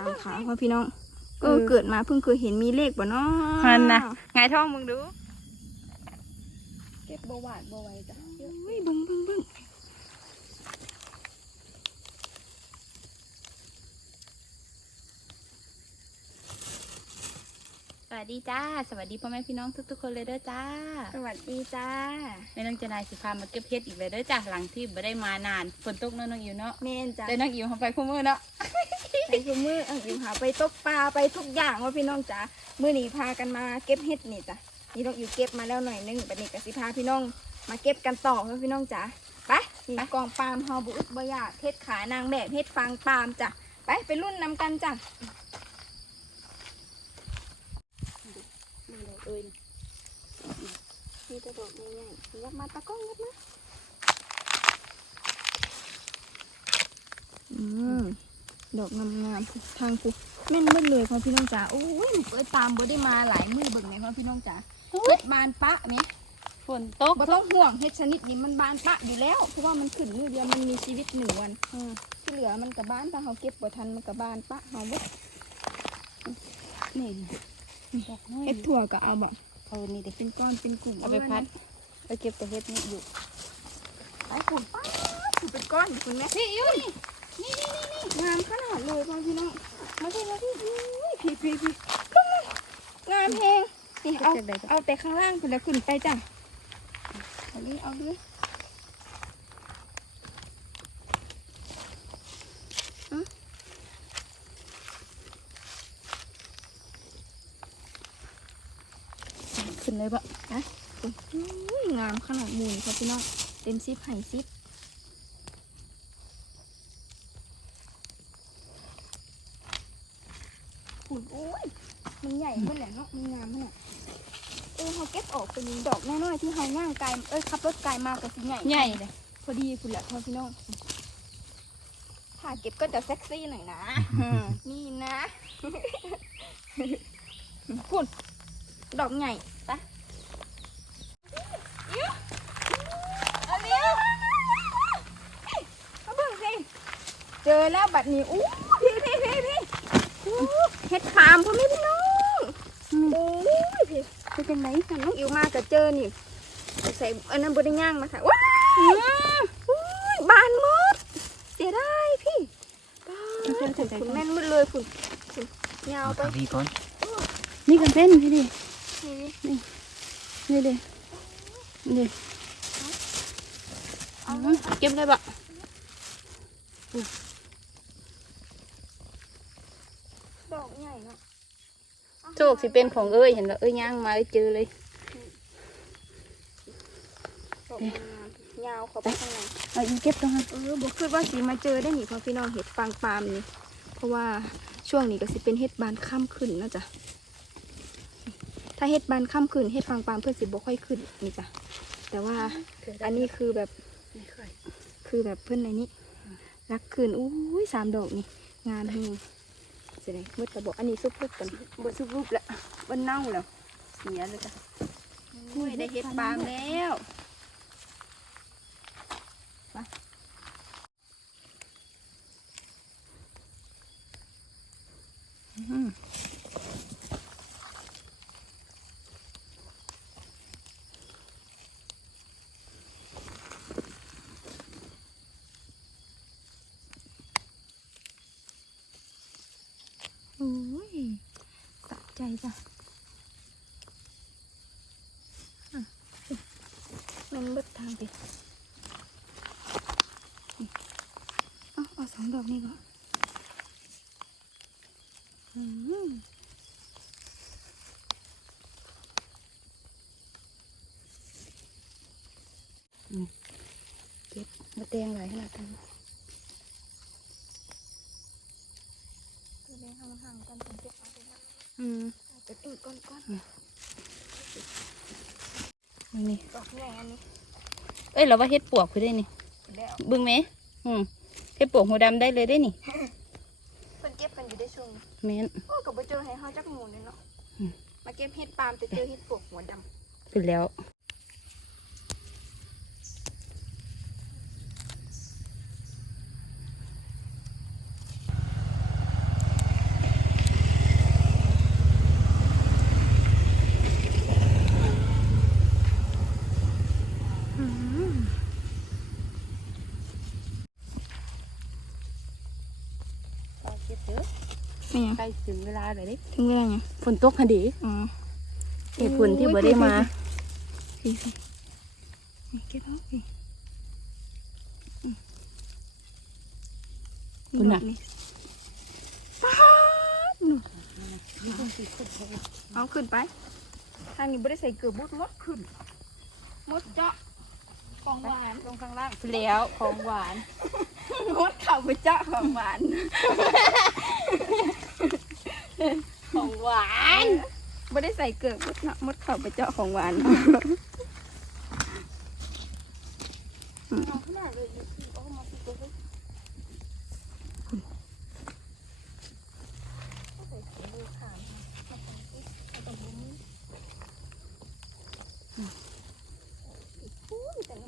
ามขาพ่อพี่น้องเออเออเกิดมาเพิ่งเคยเห็นมีเลขบ่เนาะหันนะไงายท้องมึงดู เก็บบ่หวาดบ่ไหวจ้ะเฮ้ยเบึ้งเบึ้งเบึ้งสวัสดีจ้า สวัสดีพ่อแม่พี่น้องทุกๆคนเลยเด้อจ้า สวัสดีจ้าแม่น้องเจนายสิพามาเก็บเห็ดอีกเลยเด้อจ้าหลังที่ไม่ได้มานานฝนตกเนาะน้องอิวเนาะแม่นจ้ะได้น้องอิวเขาไปคู่มือเนาะ ไปทุกมืออะอยู่หาไปตกปลาไปทุกอย่างว่าพี่น้องจ๋ามื้อนี้พากันมาเก็บเห็ดนี่จ้ะนี่ต้องอยู่เก็บมาแล้วหน่อยนึงบัดนี้กสิพาพี่น้องมาเก็บกันต่อเพื่อพี่น้องจ๋าไปนี่กองปาล์มฮาบุอึดบ่ยาเฮ็ดขานางแบบเฮ็ดฟางปาล์มจ้ะไปไปรุ่นนำกันจ้ะเอ้ยมีแตะดอกใหญ่ๆยับมาตะก้องยับมาอืม ดอกงามๆทางกูแม่นเบิดเลยพ่อพี่น้องจ๋าโอ้ยเปิดตามบ่ได้มาหลายมือเบิ่งไหมพ่อพี่น้องจ๋าเฮ็ดบานปะไหมฝนตกบ่ต้องห่วงเฮ็ดชนิดนี้มันบานปะอยู่แล้วเพราะว่ามันขึ้นมือเดียวมันมีชีวิตหนึ่งวันอืมที่เหลือมันกับบานถ้าเราเก็บบ่ทันมันกับบานปะเราเบิดนี่ดอกน้อยเฮ็ดถั่วก็เอาบ่เออนี่เด็กเป็นก้อนเป็นกลุ่มเอาไปพัดไปเก็บแต่เห็ดนี่อยู่ไปขุดป้าขุดเป็นก้อนคุณแม่พี่อิวนี่นี่นี่นี่นี่งามขนาดเลยพ่อพี่น้องมาที่มาที่อุ้ยพี่พี่พี่ขึ้นมางามแฮง เอาก็บได้จ้ะเอาแต่ข้างล่างคุณแล้วขึ้นไปจ้ะเอาดิเอาดิขึ้นเลยปะอุ้ยงามขนาดมูนครับพี่น้องเต็มซิปไห่ซิป หุ่นโอ้ยมันใหญ่เมื่อไหร่เนาะมันงามเมื่อไหร่เออเขาเก็บออกเป็นดอกน้อยๆที่เขาย่างไกลเอ้ยขับรถไกลมากกับสิใหญ่ใหญ่เลยพอดีคุณแหละพ่อพี่น้องถ้าเก็บก็จะเซ็กซี่หน่อยนะนี่นะคุณดอกใหญ่ปะเอาเร็วเอาเบิ่งสิเจอแล้วบัดนี้อู้พี่พี่พี่พี่อู้ เห็ดขามพ่อแม่พี่น้องโอ้ยพี่เป็นจังไหนกันน้องอิวมากับเจอนี่ใส่อันนั้นบไดย่างมาใส่ว้าวอุ้ยบานหมดเสียดายพี่บ้านคุณแม่นหมืดเลยคุณคุณยาวไปพี่ก่อนนี่กันเป็นพี่ดินี่นี่ดินี่เอาอืมเก็บได้ปะ ดอกใหญ่เนาะโชคสิเป็นของเอ้ยเห็นแล้วเอ้ยย่างมาเจอเลยดอกงามๆยาวเข้าไปข้างในเอาอีเก็บตรงนั้นเออบอกคือว่าสีมาเจอได้หนิเพราะพี่น้องเห็ดฟางปาล์มนี่เพราะว่าช่วงนี้ก็สิเป็นเห็ดบานข้ามขึ้นนะจ๊ะถ้าเห็ดบานข้ามขึ้นเห็ดฟางปาล์มเพื่อนสิบ่ค่อยขึ้นนี่จ้ะแต่ว่าอันนี้คือแบบไม่ค่อยคือแบบเพื่อนในนี้รักคืนอุ้ยสามดอกนี่งามแฮงเสียดายมืดกระบอกอันนี้ซุปลูกกันบนซุปรูปละบนเน่าแล้วเสียเลยจ้ะอุ้ยได้เห็ดปาล์มแล้วอุ้ยสะ ใจจ้ะมันเบิดทางไปเอาเอาสองดอกนี่ก่อนเก็บมาแตงหลายขนาดนั้นก็เลยห่างๆกันถึงเอาไปนะ อืมอาจจะตึงก้อนก้อนนี่ดอกใหญ่อันนี้ เอ้ยเราว่าเฮ็ดปวกคือได้นี่แล้วเบึ้งไหมอืมเฮ็ดปวกหัวดำได้เลยได้นี่เพิ่นเก็บกันอยู่ได้ช่วงนี้แม่นโอ้กับไปเจอให้เขาจักหมูเลยเนาะอืมมาเก็บเห็ดปาล์มแต่เจอเห็ดปวกหัวดำขึ้นแล้ว เก็บเถอะ นี่ยังใกล้ถึงเวลาเลยเด้ถึงเวลายังฝนตกค่ะเดิอ๋อเหตุผลที่บ่ได้มาพี่พี่นี่เก็บเอาพี่อืมคุณน่ะนี่ป๊าดหนูเอาขึ้นไป ทางนี้ไม่ได้ใส่เกลือบุดมดขึ้นมดเจาะ ของหวานลงข้างล่างแล้วของหวานมดเข่าไปเจาะของหวาน ของหวานไม่ได้ใส่เกลือบุดเนาะมดเข่าไปเจาะของหวาน เอาขนาดเลยอยู่ที่เอามาสิตัวเฮ้ย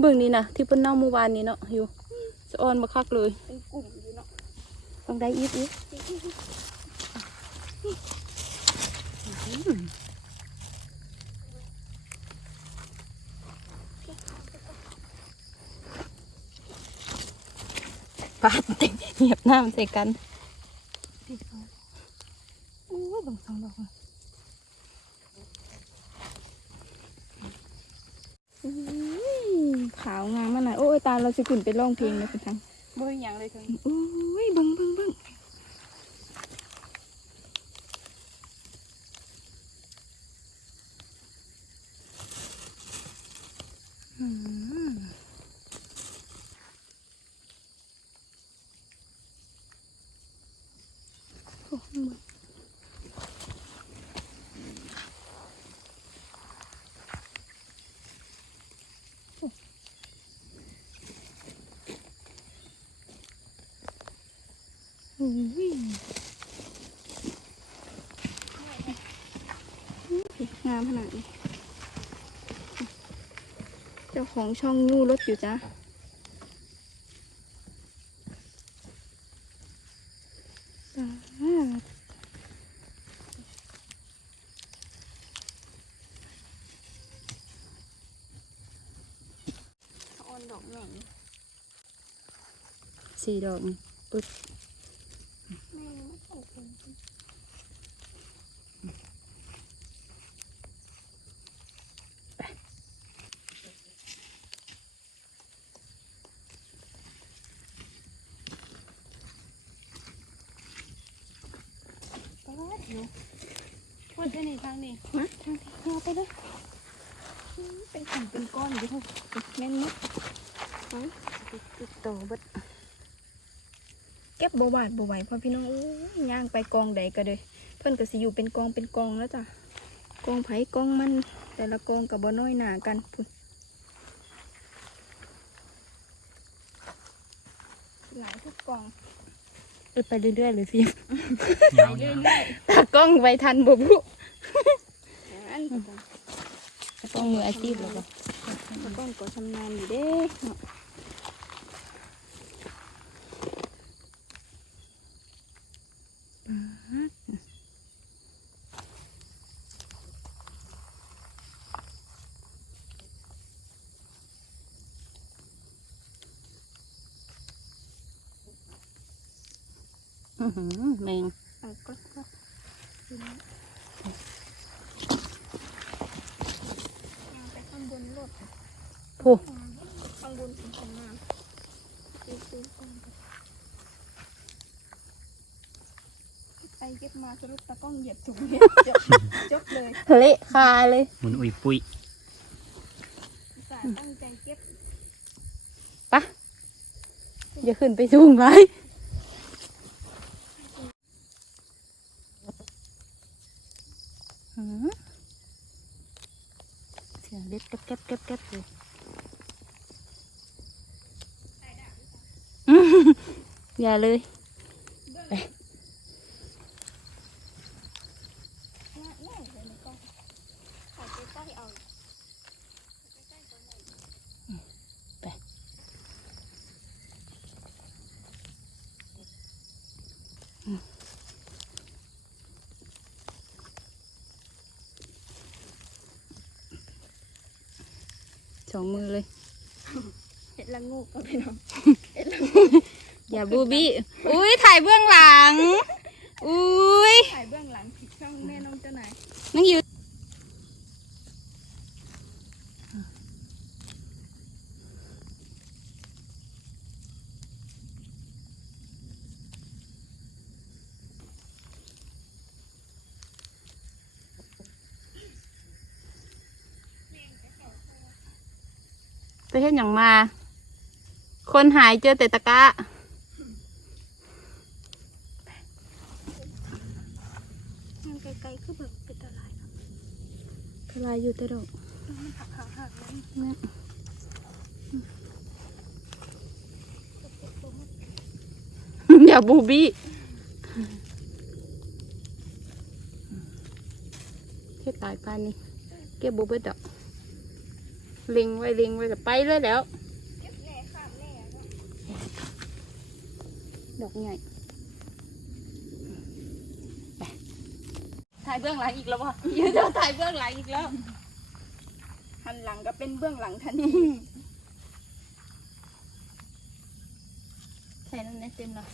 เบิ่งนี่นะที่เพิ่นเน่าเมื่อวานนี้เนาะอยู่สะออนมาคักเลยเป็นกลุ่มอยู่เนาะต้องได้อีกอีกปาดเต็มเหยียบน้ำใส่กันโอ้ยบังสองดอกอะอุ้ย ขาวงามมากนะโอ้ยตาเราสิขุนไปร้องเพลงเลยคุณทางบ่มีหยังเลยเทั้งอุ้ยเบังเบังเบังอืมโอ้ยอุ้ย งามขนาดนี้ เจ้าของช่องยูรถอยู่จ้ะอ่าออนดอกแหม่งสี่ดอกนี่ปึ๊ด แม่ไม่ถูกคนป๊าดอยู่ พูดได้ในทางนี้มาทางที่เอาไปเลยอืมเป็นของเป็นก้อนอยู่เท่าแม่นมดไปติดต่อเบิดเก็บบบาดบไหวเพอพี่น้องอู้ยย่างไปกองใดก็เลยเพิ่นก็สิอยู่เป็นกองเป็นกองแล้วจ้ะกองไผ่กองมัน แต่ละกองกับบ่น้อยหนากันพุ่นหลายทุกกอง เอ้ยไปเรื่อยๆเลยพี่ยาวๆตากล้องไว้ทันบ่บุอันตากล้องมืออาชีพแล้วบ่ตะก้อนก็ชำนาญอยู่เด้เนาะ อื้อหือ แมงเอาก็ก็ดูนะย่างไปข้างบนรถโอ้ข้างบนถึงข้างหน้าดูดูก่อนไปเก็บมาสรุปตะกล้องเหยียบถุงเนี่ยจบจบเลยเละคาเลยหมุนอุยปุยอุตส่าห์ตั้งใจเก็บปะอย่าขึ้นไปสูงไรหือ เสียงเล็ดเก็บเก็บเก็บเก็บเลยอื้อหืออย่าเลยแน่แน่เลยในกล้องถ่ายใกล้ๆเอา สองมือเลยเห็ดละงูกก็ไปเนาะอย่าบูบี้อุ้ยถ่ายเบื้องหลัง อุ้ยถ่ายเบื้องหลังผิดช่องแม่น้องเจ้านาย น้องอิวไป เห็นอย่างมา คนหายเจอแต่ตะกร้ามันไกลๆคือแบบเป็นอะไรทลายอยู่แต่ดอกมันหักหักหักแล้วนั่นอย่าบูบี้เฮ็ดตายปานนี้เก็บบูเบิดดอกเลิงไว้เลิงไว้แล้วไปเลยแล้วเก็บแหน่ข้ามแหน่เนาะดอกใหญ่ไปถ่ายเบื้องหลังอีกแล้ววะยืนถ่ายเบื้องหลังอีกแล้ว หันหลังก็เป็นเบื้องหลังทันทีใส่น้ำเนยเต็มเลย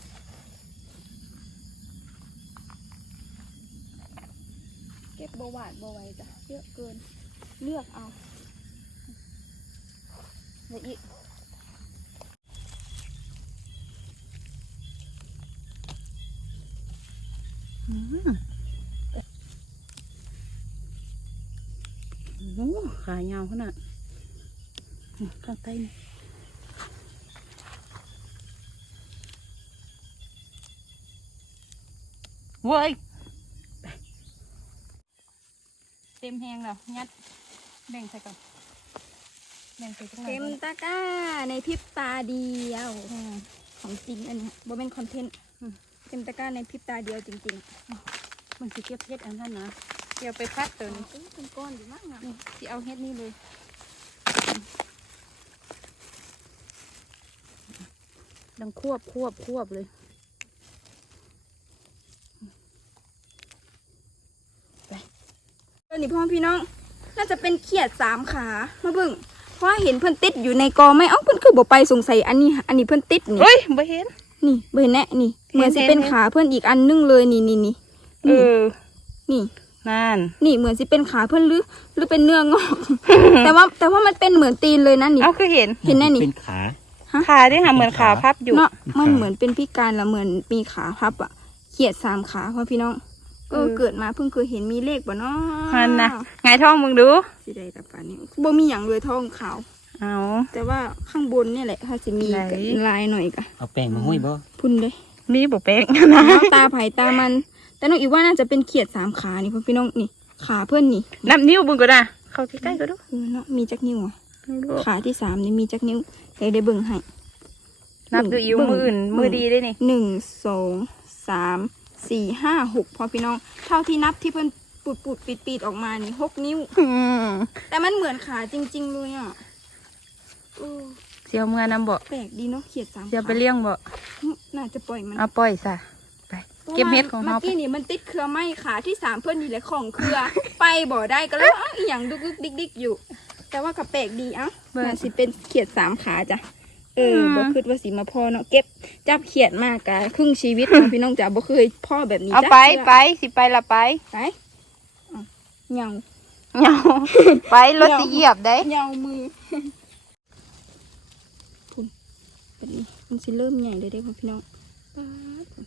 เก็บบัวหวานบัวไว้จ้ะเยอะเกิน เลือกเอา เดี๋ยวอีกอืมโอ้ขายาวขนาดนี่ข้างใต้นี่เว้ยไปเต็มแหงแล้วยัดแบ่งใส่ก่อนแบ่งใส่ตรงไหนเต็มก่อนตะกร้าในพริบตาเดียว อืมของจริงอันนี้บ่เป็นคอนเทนต์อืมเต็มตะกร้าในพริบตาเดียวจริงมันสิเก็บเฮ็ดอันนั้นนะเดี๋ยวไปพัดๆตัวนี้โอ้ยเป็นก้อนอยู่มากอะนี่สิเอาเฮ็ดนี่เลยดังควบควบควบเลย ตัวนี้พ่อพี่น้อง น่าจะเป็นเขียดสามขา มาเบิ่งเพราะ ว่าเห็นเพิ่นติดอยู่ในกอไม้เอ้าเพิ่นคือบ่ไปสงสัยอันนี้ อันนี้เพิ่นติดนี่เฮ้ยบ่เห็น นี่เบิ่งแน่นี่เห็นเหมือนสิเห็นเป็นเห็นขาเพิ่นอีกอันนึงเลยนี่นี่นี่เออนี่นั่นนี่เหมือนสิเป็นขาเพิ่นหรือหรือเป็นเนื้องอกแต่ว่าแต่ว่ามันเป็นเหมือนตีนเลยนะนี่เอาคือเห็นเห็นแน่นี่เป็นขาขาด้วยค่ะเหมือนขาพับอยู่เนาะเป็นขามัมันเหมือนเป็นพิการแล้วเหมือนมีขาพับอะเขียดสามขาพ่อพี่น้อง เออเออเกิดมาเพิ่งเคยเห็นมีเลขบ่เนาะหันนะไงายท้องมึงดูสิได้กับปานนี้บ่มีหยังเลยท้องขาวเอาแต่ว่าข้างบนเนี่ยแหละถ้าสิมีไหนกับลายหน่อยกะเอาแป้งมาห้อยบ่พุ่นเลยมีบ่แป้งนะเอาตาไผ่ตามัน แต่น้องอีกว่าน่าจะเป็นเขียดสามขานี่พ่อพี่น้องนี่ ขาเพื่อนนี่นับนิ้วมึงก็ได้เข้าใกล้ๆก็ดูเออเนาะมีจักนิ้วอะดูขาที่สามนี่มีจักนิ้วเดี๋ยวได้เบิ่งให้นับดูอิวมืออื่นมือดีได้นี่หนึ่งสองสาม สี่ห้าหกพอพี่น้อง เท่าที่นับที่เพิ่นปุดปุดปิดปิดๆออกมานี่หกนิ้วอืมแต่มันเหมือนขาจริง ๆ เลยอะเออเสียวเมื่อนำบ่แปลกดีเนาะเขียดสามเสียวไปขาเลี้ยงบ่น่าจะปล่อยมันเอาปล่อยซะไป เก็บเฮ็ดของเมื่เฮาอกี้นี่มันติดเครือไม้ขาที่สามเพื่อนนี่แหละของเครือ ไปบ่ได้ก็เลยเอ้าอหย่างดุกดุกดิกดิกอยู่ แต่ว่ากระแปลกดีเอ้าน่าสิเป็นเขียดสามขาจ้ะ เออบ่คิดว่าสิมาพ่อเนาะเก็บจับเขียดมากกะครึ่งชีวิตของพี่น้องจ๋าบ่เคยพ่อแบบนี้เอาจ้ะไปไปสิไปละไปไปอะเหงา เหงาไปรถสิเหยียบได้เหงามือพุ่นแบบนี้มันสิเริ่มใหญ่เลยได้อพี่น้องป๊าดพุ่น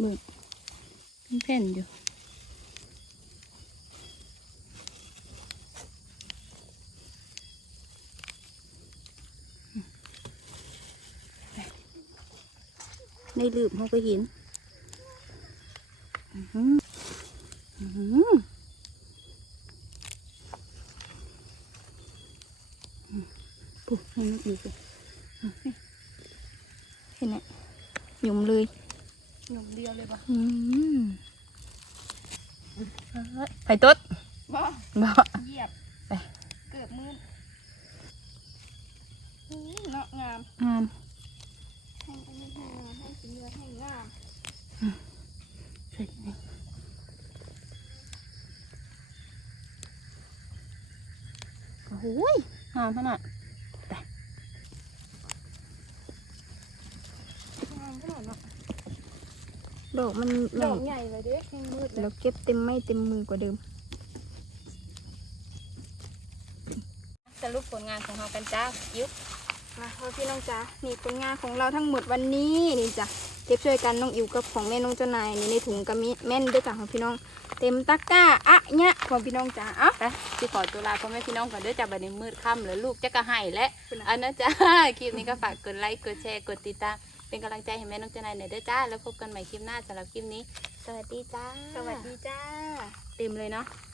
เบิ่ง มีแผ่นอยู่ในลืมเขาก็เห็นอื้อหืออื้อหือปุ๊บให้มันอีกเลย เห็นไหมหยุ่มเลย หนุ่มเดียวเลยปะ อืม ไผ่ต๊ดบ่บ่เหยียบไปเกือบมืดอื้อเนาะงามงามให้อันนี้ให้งามให้สีเนื้อให้งามใส่นี่หูยงามขนาด อกมันใหดญ่อกใหญ่เลยเด้แห้งมืดแล้แล้ววเก็บเต็มไม่เต็มมือกว่าเดิม สรุปผลงานของเรากันจ้ายุบมาพ่อพี่น้องจ๋านี่ผลงานของเราทั้งหมดวันนี้นี่จ้ะเก็บช่วยกันน้องอิ๋วกับของแม่น้องเจ้านายนี่ในถุงกระมิแม่นด้วยจ้ะของพี่น้อง เต็มตะกร้าอะเนี่ยของพี่น้องจ๋าเอะไปสิขอตัวลาพ่อแม่พี่น้องก่อนเด้อจ้าบัดนี้มืดค่ำแล้วลูกจะกระหายและคุณน่ะอันนั้นจ้า คลิปนี้ก็ฝากกดไลค์กดแชร์กดติดตาม เป็นกำลังใจให้แม่น้องเจานายหน่อยเด้อจ้า แล้วพบกันใหม่คลิปหน้าสำหรับคลิปนี้ สวัสดีจ้า สวัสดีจ้า เต็มเลยเนาะเ